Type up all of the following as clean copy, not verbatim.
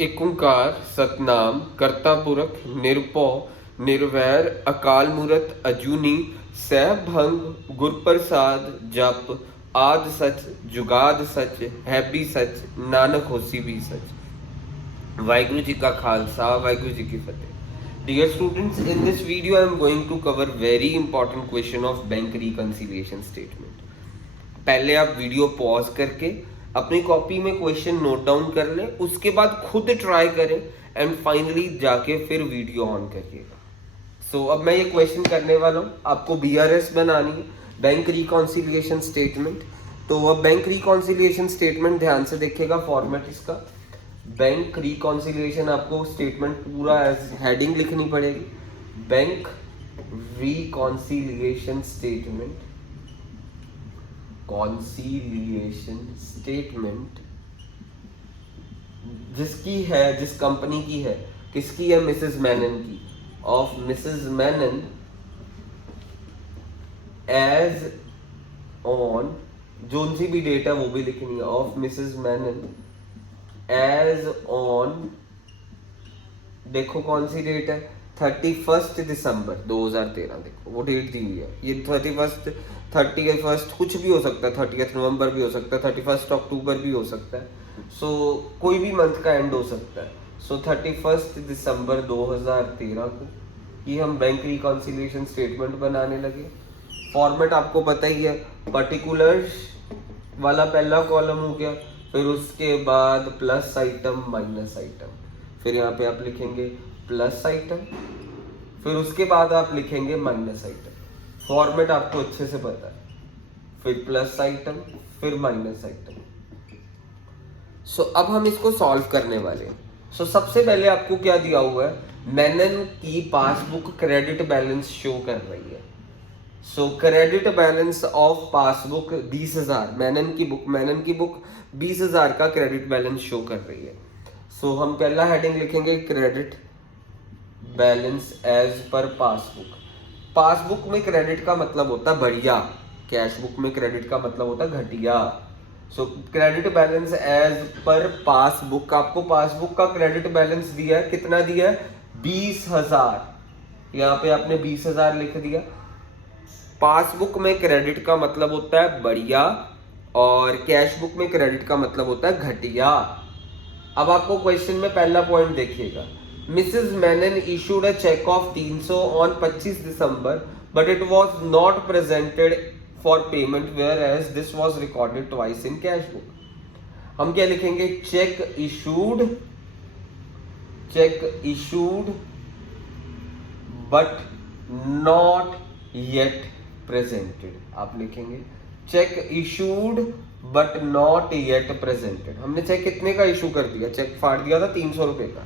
एक ओंकार सतनाम करता पुरख निरपौ निर्वैर अकाल मूरत अजूनी सहभंग गुरप्रसाद जप आद सच जुगाद सच है भी सच नानक होसी भी सच। वाहिगुरु जी का खालसा वाहिगुरु जी की फतेह। Dear students, in this video I am going to cover very important question of bank reconciliation statement. पहले आप वीडियो पॉज करके अपनी कॉपी में क्वेश्चन नोट डाउन कर लें, उसके बाद खुद ट्राई करें एंड फाइनली जाके फिर वीडियो ऑन करिएगा। सो अब मैं ये क्वेश्चन करने वाला हूँ, आपको BRS बनानी है, बैंक रिकॉन्सिलिएशन स्टेटमेंट। तो अब बैंक रिकॉन्सिलिएशन स्टेटमेंट ध्यान से देखिएगा, फॉर्मेट इसका बैंक रिकॉन्सिलिएशन, आपको स्टेटमेंट पूरा एज हेडिंग लिखनी पड़ेगी, bank reconciliation statement, conciliation statement जिसकी है, जिस कंपनी की है, किसकी है, मिसेस मैनन की, of Mrs Menon as on, जो सी भी डेट है वो भी लिखनी है, of Mrs Menon as on, देखो कौन सी डेट है, 31 दिसंबर 2013। देखो वो डेट दी हुई है, ये 31 कुछ भी हो सकता है, 30 नवंबर भी हो सकता है, 31 अक्टूबर भी हो सकता है, सो कोई भी मंथ का एंड हो सकता है। सो 31 दिसंबर 2013 को ये हम बैंक रिकॉन्सिलिएशन स्टेटमेंट बनाने लगे। फॉर्मेट आपको पता ही है, पर्टिकुलर्स वाला पहला कॉलम हो गया, फिर उसके बाद प्लस आइटम माइनस आइटम, फिर यहाँ पे आप लिखेंगे प्लस आइटम, फिर उसके बाद आप लिखेंगे माइनस आइटम। फॉर्मेट आपको अच्छे से पता है, फिर प्लस आइटम फिर माइनस आइटम। सो अब हम इसको सॉल्व करने वाले हैं। सो सबसे पहले आपको क्या दिया हुआ है, मैनन की पासबुक क्रेडिट बैलेंस शो कर रही है। सो क्रेडिट बैलेंस ऑफ पासबुक 20,000, मैनन की बुक 20,000 का क्रेडिट बैलेंस शो कर रही है। सो हम पहला हेडिंग लिखेंगे credit balance as per passbook. Passbook में क्रेडिट का मतलब होता है बढ़िया, कैश बुक में क्रेडिट का मतलब होता है घटिया। So credit balance as per passbook, आपको पासबुक का क्रेडिट बैलेंस दिया है, कितना दिया है, 20,000। यहाँ पे आपने 20,000 लिख दिया। पासबुक में क्रेडिट का मतलब होता है बढ़िया और कैश बुक में क्रेडिट का मतलब होता है घटिया। अब आपको क्वेश्चन में पहला पॉइंट देखिएगा, Mrs Menon issued a cheque of 300 on 25 December but it was not presented for payment whereas this was recorded twice in cash book. हम क्या लिखेंगे, cheque issued but not yet presented. आप लिखेंगे cheque issued but not yet presented. हमने cheque कितने का issue कर दिया, चेक फाड़ दिया था 300 रुपए का,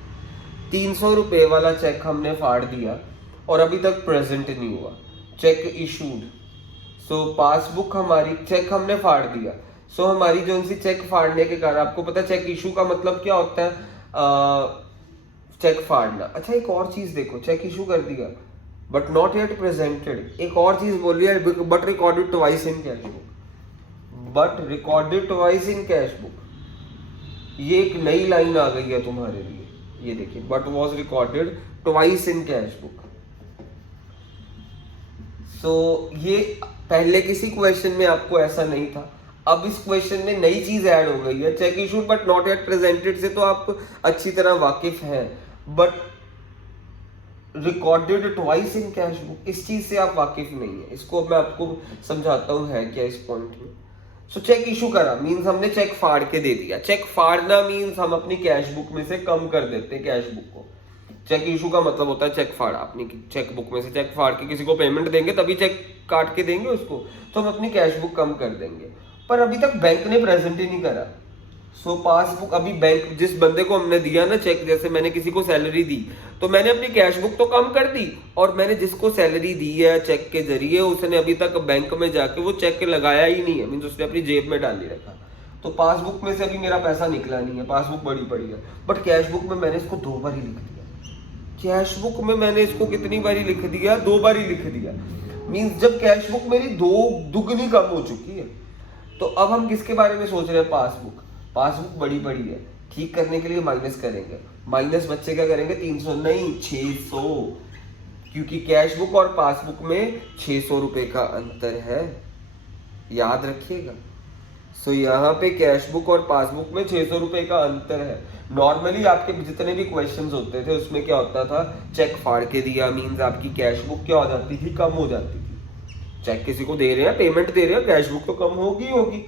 300 रुपए वाला चेक हमने फाड़ दिया और अभी तक प्रेजेंट नहीं हुआ। चेक इशूड, सो पासबुक हमारी, चेक हमने फाड़ दिया, सो हमारी जो सी चेक फाड़ने के कारण, आपको पता है चेक इशू का मतलब क्या होता है, चेक फाड़ना। अच्छा एक और चीज देखो, चेक इशू कर दिया बट नॉट येट प्रेजेंटेड, एक और चीज बोली है, but recorded twice in cash book, but recorded twice in cash book, ये एक नई लाइन आ गई है तुम्हारे लिए। ये देखिए, but was recorded twice in cash book. So ये पहले किसी क्वेश्चन में आपको ऐसा नहीं था, अब इस क्वेश्चन में नई चीज ऐड हो गई है। Check issued but not yet presented से तो आप अच्छी तरह वाकिफ हैं, but recorded twice in cash book, इस चीज से आप वाकिफ नहीं है। इसको मैं आपको समझाता हूं है क्या इस पॉइंट में। सो चेक इशू करा मींस हमने चेक फाड़ के दे दिया। चेक फाड़ना मींस हम अपनी कैश बुक में से कम कर देते हैं कैश बुक को। चेक इशू का मतलब होता है चेक फाड़ा, अपनी चेक बुक में से चेक फाड़ के किसी को पेमेंट देंगे तभी चेक काट के देंगे उसको, तो हम अपनी कैश बुक कम कर देंगे। पर अभी तक बैंक ने प्रेजेंट ही नहीं करा। सो पासबुक अभी बैंक, जिस बंदे को हमने दिया ना चेक, जैसे मैंने किसी को सैलरी दी तो मैंने अपनी कैश बुक तो कम कर दी, और मैंने जिसको सैलरी दी है चेक के जरिए उसने अभी तक बैंक में जाके वो चेक लगाया ही नहीं है, मीन्स उसने अपनी जेब में डाल ही रखा। तो पासबुक में से अभी मेरा पैसा निकला नहीं है, पासबुक बड़ी पड़ी है, बट कैश बुक में मैंने इसको 2 बार ही लिख दिया। कैश बुक में मैंने इसको कितनी बारी लिख दिया, 2 बार ही लिख दिया। मींस जब कैश बुक मेरी 2 दुगनी कम हो चुकी है, तो अब हम किसके बारे में सोच रहे हैं, पासबुक। पासबुक बड़ी पड़ी है, ठीक करने के लिए माइनस करेंगे, माइनस बच्चे क्या करेंगे 300 नहीं 600, क्योंकि कैश बुक और पासबुक में 600 रुपए का अंतर है, याद रखिएगा। सो यहाँ पे कैश बुक और पासबुक में 600 रुपए का अंतर है। नॉर्मली आपके जितने भी क्वेश्चंस होते थे उसमें क्या होता था, चेक फाड़ के दिया मींस आपकी कैश बुक क्या हो जाती थी, कम हो जाती थी। चेक किसी को दे रहे हैं, पेमेंट दे रहे हैं, कैश बुक तो कम होगी।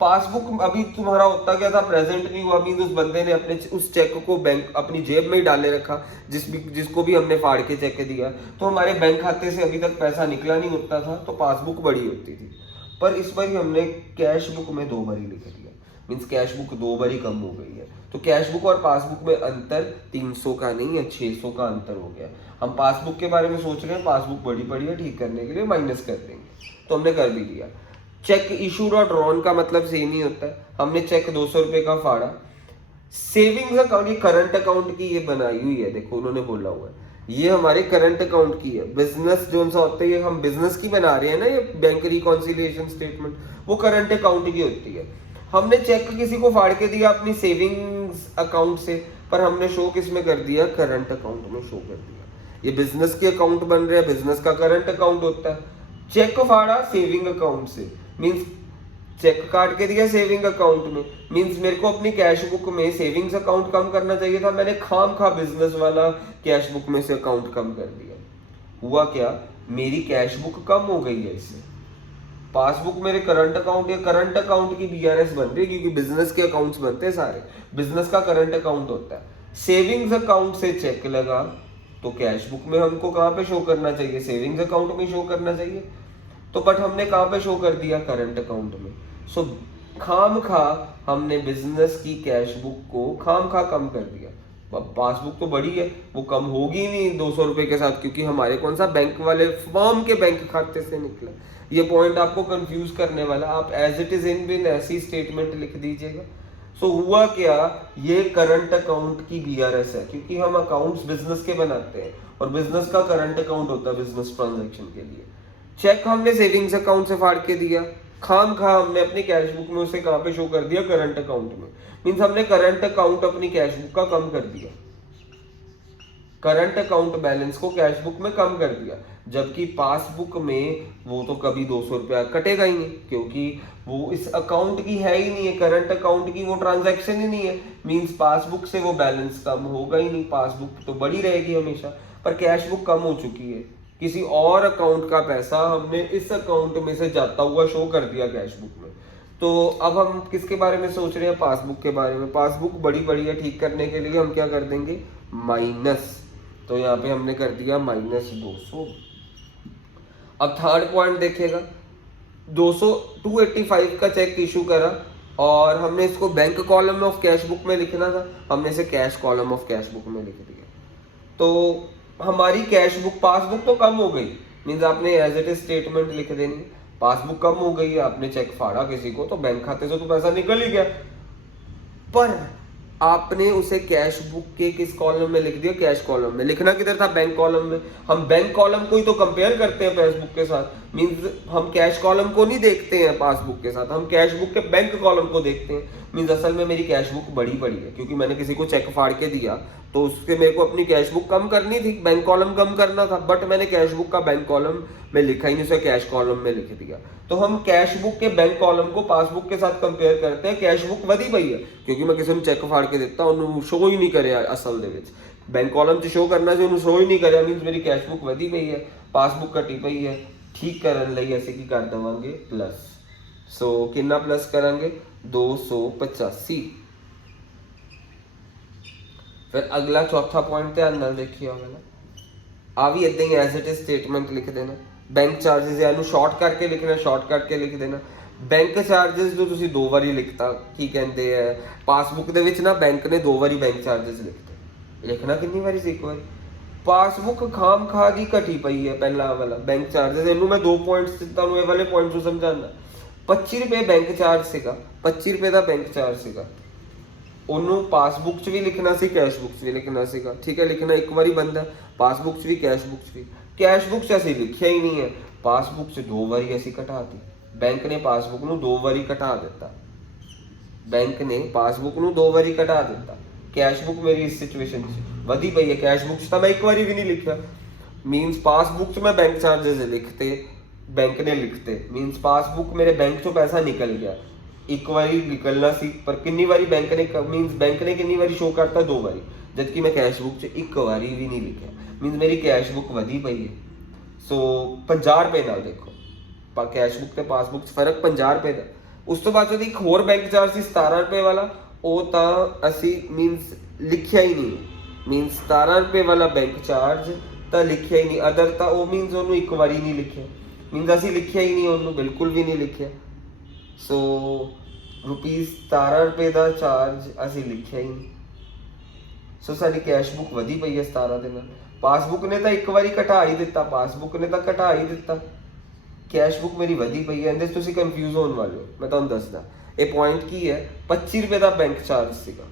पासबुक अभी तुम्हारा होता क्या था, प्रेजेंट नहीं हुआ मींस उस बंदे ने अपने उस चेक को बैंक अपनी जेब में ही डाले रखा, जिसको भी हमने फाड़ के चेक दिया, तो हमारे बैंक खाते से अभी तक पैसा निकला नहीं होता था, तो पासबुक बड़ी होती थी। पर इस बार हमने कैश बुक में 2 बारी लिख दिया, मींस कैश बुक 2 बारी कम हो गई है। तो कैश बुक और पासबुक में अंतर 300 का नहीं है, 600 का अंतर हो गया। हम पासबुक के बारे में सोच रहे हैं, पासबुक बड़ी पड़ी है, ठीक करने के लिए माइनस कर देंगे, तो हमने कर भी दिया। चेक इशूड और ड्रॉन का मतलब सेम ही होता है। हमने चेक 200 रुपए का फाड़ा। सेविंग्स अकाउंट, ये करंट अकाउंट की ये बनाई हुई है, देखो उन्होंने बोला हुआ है ये हमारे करंट अकाउंट की है। बिजनेस जो सा होता है, ये हम बिजनेस की बना रहे हैं ना, ये बैंक रिकॉन्सिलिएशन स्टेटमेंट, वो करंट अकाउंट की होती है। हमने चेक किसी को फाड़ के दिया अपनी सेविंग्स अकाउंट से, पर हमने शो किस में कर दिया, करंट अकाउंट में शो कर दिया। ये बिजनेस के अकाउंट बन रहे हैं, बिजनेस का करंट अकाउंट होता है। चेक फाड़ा सेविंग अकाउंट से, मींस चेक काट के दिया सेविंग अकाउंट में, मींस मेरे को अपनी कैश बुक में सेविंग्स अकाउंट कम करना चाहिए था, मैंने खाम खा बिजनेस वाला कैश बुक में से अकाउंट कम कर दिया। हुआ क्या, मेरी कैश बुक कम हो गई है इससे। पासबुक मेरे करंट अकाउंट या करंट अकाउंट की बीआरएस बन रही है, क्योंकि बिजनेस के अकाउंट्स बनते हैं सारे, बिजनेस का करंट अकाउंट होता है। सेविंग्स अकाउंट से चेक लगा तो कैश बुक में हमको कहाँ पे शो करना चाहिए, सेविंग्स अकाउंट में शो करना चाहिए, तो बट हमने कहाँ पे शो कर दिया, करंट अकाउंट में। सो खाम खा हमने बिजनेस की कैश बुक को खाम खा कम कर दिया। पासबुक तो बड़ी है, वो कम होगी ही नहीं 200 रुपए के साथ, क्योंकि हमारे कौन सा बैंक वाले फॉर्म के बैंक खाते से निकला। ये पॉइंट आपको कंफ्यूज करने वाला, आप एज इट इज इन बिन ऐसी स्टेटमेंट लिख दीजिएगा। सो हुआ क्या, ये करंट अकाउंट की बीआरएस है, क्योंकि हम अकाउंट्स बिजनेस के बनाते हैं और बिजनेस का करंट अकाउंट होता है बिजनेस ट्रांजैक्शन के लिए। चेक हमने सेविंग्स अकाउंट से फाड़ के दिया, खाम खा हमने अपनी कैश बुक में उसे कहां पे शो कर दिया, करंट अकाउंट में, मींस हमने करंट अकाउंट अपनी कैश बुक का कम कर दिया, करंट अकाउंट बैलेंस को कैश बुक में कम कर दिया। जबकि पासबुक में वो तो कभी 200 रुपया कटेगा ही नहीं, क्योंकि वो इस अकाउंट की है ही नहीं है, करंट अकाउंट की वो ट्रांजैक्शन ही नहीं है, मींस पासबुक से वो बैलेंस कम होगा ही नहीं, पासबुक तो बड़ी रहेगी हमेशा। पर कैश बुक कम हो चुकी है, किसी और अकाउंट का पैसा हमने इस अकाउंट में से जाता हुआ शो कर दिया कैश बुक में। तो अब हम किसके बारे में सोच रहे हैं, पासबुक के बारे में। पासबुक बड़ी बड़ी है, ठीक करने के लिए हम क्या कर देंगे, माइनस। तो यहाँ पे हमने कर दिया -200। अब थर्ड पॉइंट देखिएगा, 285 का चेक इशू करा और हमने इसको bank column of cash book में लिखना था, हमने इसे cash column of cash book में लिख दिया। तो हमारी कैश बुक, पासबुक तो कम हो गई, मींस आपने एज इट इज स्टेटमेंट लिख देनी, पासबुक कम हो गई है, आपने चेक फाड़ा किसी को तो बैंक खाते से तो पैसा निकल ही गया, पर आपने उसे कैश बुक के किस कॉलम में लिख दिया, कैश कॉलम में। लिखना किधर था, बैंक कॉलम में। हम बैंक कॉलम को ही तो कंपेयर करते हैं पासबुक के साथ, मींस हम कैश कॉलम को नहीं देखते हैं पासबुक के साथ, हम कैश बुक के बैंक कॉलम को देखते हैं। मींस असल में मेरी कैश बुक बड़ी पड़ी है, क्योंकि मैंने किसी को चेक फाड़ के दिया तो उसके मेरे को अपनी कैश बुक कम करनी थी, बैंक कॉलम कम करना था, बट मैंने कैश बुक का बैंक कॉलम में लिखा ही नहीं, उसे कैश कॉलम में लिख दिया। तो हम कैश बुक के बैंक कॉलम को पासबुक के साथ कंपेयर करते हैं, कैश बुक वधी पई है, क्योंकि मैं किसी को चेक फाड़ के देता हूं शो ही नहीं करे असल दे विच, बैंक कॉलम से शो करना जो शो ही नहीं करे, मींस मेरी कैश बुक वधी पई है, पासबुक कटी पई है। ठीक करन लई ऐसे की कर देवांगे प्लस। सो कितना प्लस करांगे, 285। फिर अगला चौथा पॉइंट ध्यान नाल देखिए, आ भी इदां ही एज इट इज स्टेटमेंट लिख देना। बैंक चार्जेस यानी शॉर्ट करके लिखना, शॉर्ट करके लिख देना। बैंक चार्जेस जो तुसी 2 ਵਾਰੀ लिखता की कहते हैं पासबुक दे विच ना, बैंक ने 2 ਵਾਰੀ बैंक चार्जेस लिखते, लिखना कितनी बारी सी, एक बार। पासबुक खाम खा दी घटी पई है, पहला वाला बैंक चार्जेस, इनू मैं 2 पॉइंट्स तुहानू ये वाले पॉइंट्स समझाना। 25 रुपए बैंक चार्ज सीगा, 25 रुपए का बैंक चार्ज सीगा, ਉਹਨੂੰ ਪਾਸਬੁੱਕ 'ਚ ਵੀ ਲਿਖਣਾ ਸੀ, ਕੈਸ਼ ਬੁੱਕ 'ਚ ਵੀ ਲਿਖਣਾ ਸੀਗਾ, ਠੀਕ ਹੈ। ਲਿਖਣਾ ਇੱਕ ਵਾਰੀ ਬੰਦਾ, ਪਾਸਬੁੱਕ 'ਚ ਵੀ ਕੈਸ਼ ਬੁੱਕ 'ਚ ਵੀ। ਕੈਸ਼ ਬੁੱਕ 'ਚ ਅਸੀਂ ਲਿਖਿਆ ਹੀ ਨਹੀਂ ਹੈ, ਪਾਸਬੁੱਕ 'ਚ 2 ਵਾਰੀ ਅਸੀਂ ਘਟਾਤੀ, ਬੈਂਕ ਨੇ ਪਾਸਬੁੱਕ ਨੂੰ 2 ਵਾਰੀ ਘਟਾ ਦਿੱਤਾ। ਬੈਂਕ ਨੇ ਪਾਸਬੁੱਕ ਨੂੰ 2 ਵਾਰੀ ਘਟਾ ਦਿੱਤਾ। ਕੈਸ਼ ਬੁੱਕ ਮੇਰੀ ਇਸ ਸਿਚੁਏਸ਼ਨ 'ਚ ਵਧੀ ਪਈ ਹੈ, ਕੈਸ਼ ਬੁੱਕ 'ਚ ਤਾਂ ਮੈਂ ਇੱਕ ਵਾਰੀ ਵੀ ਨਹੀਂ ਲਿਖਿਆ, ਮੀਨਸ ਪਾਸਬੁੱਕ 'ਚ ਮੈਂ ਬੈਂਕ ਚਾਰजेस ਲਿਖਤੇ, ਬੈਂਕ ਨੇ ਲਿਖਤੇ, ਮੀਨਸ ਪਾਸਬੁੱਕ ਮੇਰੇ ਬੈਂਕ 'ਚੋਂ ਪੈਸਾ ਨਿਕਲ ਗਿਆ। ਇੱਕ ਵਾਰੀ ਨਿਕਲਣਾ ਸੀ ਪਰ ਕਿੰਨੀ ਵਾਰੀ ਬੈਂਕ ਨੇ, ਮੀਨਸ ਬੈਂਕ ਨੇ ਕਿੰਨੀ ਵਾਰੀ ਸ਼ੋ ਕਰਤਾ 2 ਵਾਰੀ, ਜਦਕਿ ਮੈਂ ਕੈਸ਼ ਬੁੱਕ 'ਚ ਇੱਕ ਵਾਰੀ ਵੀ ਨਹੀਂ ਲਿਖਿਆ, ਮੀਨਸ ਮੇਰੀ ਕੈਸ਼ ਬੁੱਕ ਵਧੀ ਪਈ ਹੈ। ਸੋ 50 ਰੁਪਏ ਨਾਲ ਦੇਖੋ, ਕੈਸ਼ ਬੁੱਕ ਤੇ ਪਾਸਬੁੱਕ 'ਚ ਫਰਕ 50 ਰੁਪਏ ਦਾ। ਉਸ ਤੋਂ ਬਾਅਦ ਇੱਕ ਹੋਰ ਬੈਂਕ ਚਾਰਜ ਸੀ 17 ਰੁਪਏ ਵਾਲਾ, ਉਹ ਤਾਂ ਅਸੀਂ ਮੀਨਸ ਲਿਖਿਆ ਹੀ ਨਹੀਂ, ਮੀਨਸ 17 ਰੁਪਏ ਵਾਲਾ ਬੈਂਕ ਚਾਰਜ ਤਾਂ ਲਿਖਿਆ ਹੀ ਨਹੀਂ, ਅਦਰ ਤਾਂ ਉਹ ਮੀਨਸ ਉਹਨੂੰ ਇੱਕ ਵਾਰੀ ਨਹੀਂ ਲਿਖਿਆ, ਮੀਨਸ ਅਸੀਂ ਲਿਖਿਆ ਹੀ ਨਹੀਂ ਉਹਨੂੰ, ਬਿਲਕੁਲ ਵੀ ਨਹੀਂ ਲਿਖਿਆ। ਸੋ ਰੁਪੀਸ 17 ਰੁਪਏ ਦਾ ਚਾਰਜ ਅਸੀਂ ਲਿਖਿਆ ਹੀ ਨਹੀਂ। ਸੋ ਸਾਡੀ ਕੈਸ਼ ਬੁੱਕ ਵਧੀ ਪਈ ਹੈ 17 ਦੇ ਨਾਲ। ਪਾਸਬੁੱਕ ਨੇ ਤਾਂ ਇੱਕ ਵਾਰੀ ਘਟਾ ਹੀ ਦਿੱਤਾ, ਪਾਸਬੁੱਕ ਨੇ ਤਾਂ ਘਟਾ ਹੀ ਦਿੱਤਾ, ਕੈਸ਼ ਬੁੱਕ ਮੇਰੀ ਵਧੀ ਪਈ ਹੈ। ਇਹਦੇ 'ਚ ਤੁਸੀਂ ਕਨਫਿਊਜ਼ ਹੋਣ ਵਾਲੇ ਹੋ, ਮੈਂ ਤੁਹਾਨੂੰ ਦੱਸਦਾ। ਇਹ ਪੁਆਇੰਟ ਕੀ ਹੈ, 25 ਰੁਪਏ ਦਾ ਬੈਂਕ ਚਾਰਜ ਸੀਗਾ,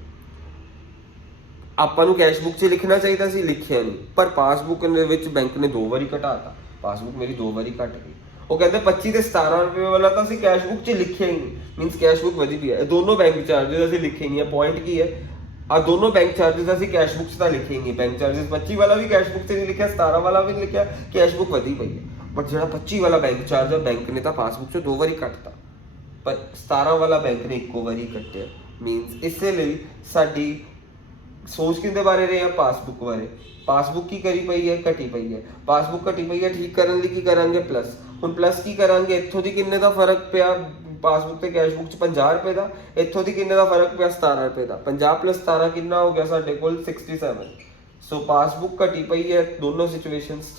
ਆਪਾਂ ਨੂੰ ਕੈਸ਼ ਬੁੱਕ 'ਚ ਲਿਖਣਾ ਚਾਹੀਦਾ ਸੀ, ਲਿਖਿਆ ਨਹੀਂ, ਪਰ ਪਾਸਬੁੱਕ ਦੇ ਵਿੱਚ ਬੈਂਕ ਨੇ 2 ਵਾਰੀ ਘਟਾਤਾ, ਪਾਸਬੁੱਕ ਮੇਰੀ 2 ਵਾਰੀ ਘਟ ਗਈ। ਉਹ ਕਹਿੰਦੇ 25 ਤੇ 17 ਰੁਪਏ ਵਾਲਾ ਤਾਂ ਅਸੀਂ ਕੈਸ਼ ਬੁੱਕ 'ਚ ਲਿਖਿਆ ਹੀ ਨਹੀਂ, ਮੀਨਸ ਕੈਸ਼ ਬੁੱਕ ਵਧੀ ਪਈ ਹੈ। ਇਹ ਦੋਨੋਂ ਬੈਂਕ ਚਾਰजेस ਅਸੀਂ ਲਿਖੇ ਨਹੀਂ ਹੈ। ਪੁਆਇੰਟ ਕੀ ਹੈ, ਆ ਦੋਨੋਂ ਬੈਂਕ ਚਾਰजेस ਅਸੀਂ ਕੈਸ਼ ਬੁੱਕ 'ਚ ਤਾਂ ਲਿਖੇ ਹੀ ਨਹੀਂ। ਬੈਂਕ ਚਾਰजेस 25 ਵਾਲਾ ਵੀ ਕੈਸ਼ ਬੁੱਕ 'ਚ ਨਹੀਂ ਲਿਖਿਆ, 17 ਵਾਲਾ ਵੀ ਨਹੀਂ ਲਿਖਿਆ, ਕੈਸ਼ ਬੁੱਕ ਵਧੀ ਪਈ ਹੈ। ਬਟ ਜਿਹੜਾ 25 ਵਾਲਾ ਬੈਂਕ ਚਾਰਜ ਹੈ, ਬੈਂਕ ਨੇ ਤਾਂ ਪਾਸਬੁੱਕ 'ਚ 2 ਵਾਰੀ ਕੱਟਤਾ, ਪਰ 17 ਵਾਲਾ ਬੈਂਕ ਨੇ ਇੱਕੋ ਵਾਰੀ ਕੱਟਿਆ। ਮੀਨਸ ਇਸੇ ਲਈ ਸਾਡੀ ਸੋਚ ਕਿਹਦੇ ਬਾਰੇ ਰਹੇ ਆ, ਪਾਸਬੁੱਕ ਬਾਰੇ। ਪਾਸਬੁੱਕ ਕੀ ਕਰੀ ਪਈ ਹੈ, ਘਟੀ ਪਈ ਹੈ। ਪਾਸਬੁੱਕ ਘਟੀ ਪਈ ਹੈ, ਠੀਕ ਕਰਨ ਲਈ ਕੀ ਕਰਾਂਗੇ, ਪਲੱਸ। ਹੁਣ ਪਲੱਸ ਕੀ ਕਰਾਂਗੇ, ਇੱਥੋਂ ਦੀ ਕਿੰਨੇ ਦਾ ਫਰਕ ਪਿਆ ਪਾਸਬੁੱਕ ਤੇ ਕੈਸ਼ ਬੁੱਕ 'ਚ, 50 ਰੁਪਏ ਦਾ, ਇੱਥੋਂ ਦੀ ਕਿੰਨੇ ਦਾ ਫਰਕ ਪਿਆ 17 ਰੁਪਏ ਦਾ। 50 + 17 ਕਿੰਨਾ ਹੋ ਗਿਆ ਸਾਡੇ ਕੋਲ, 67। ਸੋ ਪਾਸਬੁੱਕ ਘਟੀ ਪਈ ਹੈ ਦੋਨੋਂ ਸਿਚੁਏਸ਼ਨਸ 'ਚ,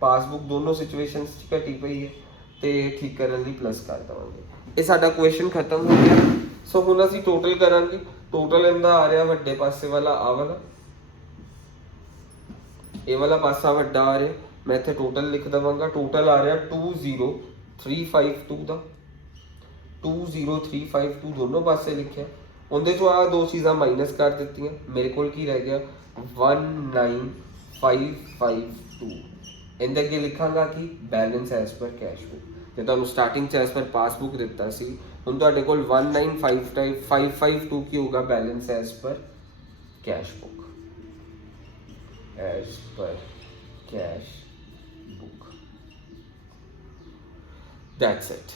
ਪਾਸਬੁੱਕ ਦੋਨੋਂ ਸਿਚੁਏਸ਼ਨਸ 'ਚ ਘਟੀ ਪਈ ਹੈ, ਤੇ ਠੀਕ ਕਰਨ ਲਈ ਪਲੱਸ ਕਰ ਦੇਵਾਂਗੇ। ਇਹ ਸਾਡਾ ਕੁਐਸਚਨ ਖਤਮ ਹੋ ਗਿਆ। ਸੋ ਹੁਣ ਅਸੀਂ ਟੋਟਲ ਕਰਾਂਗੇ। ਟੋਟਲ ਇਹਦਾ ਆ ਰਿਹਾ ਵੱਡੇ ਪਾਸੇ ਵਾਲਾ ਆ ਵਾਲਾ, ਇਹ ਵਾਲਾ ਪਾਸਾ ਵੱਡਾ ਆ ਰਿਹਾ, ਮੈਂ ਇੱਥੇ ਟੋਟਲ ਲਿਖ ਦਵਾਂਗਾ। ਟੋਟਲ ਆ ਰਿਹਾ 20352 ਦਾ, 20352 ਦੋਨੋਂ ਪਾਸੇ ਲਿਖਿਆ। ਉਹਦੇ ਚੋਂ ਆ ਦੋ ਚੀਜ਼ਾਂ ਮਾਈਨਸ ਕਰ ਦਿੱਤੀਆਂ, ਮੇਰੇ ਕੋਲ ਕੀ ਰਹਿ ਗਿਆ 19552। ਇਹਦੇ ਅੱਗੇ ਲਿਖਾਂਗਾ ਕਿ balance as per cash book. ਜੇ ਤੁਹਾਨੂੰ ਸਟਾਰਟਿੰਗ 'ਚ ਐਸ ਪਰ ਪਾਸਬੁੱਕ ਦਿੱਤਾ ਸੀ, ਹੁਣ ਤੁਹਾਡੇ ਕੋਲ 19552 ਕੀ ਹੋਗਾ, balance as per cash book, as per cash book. That's it.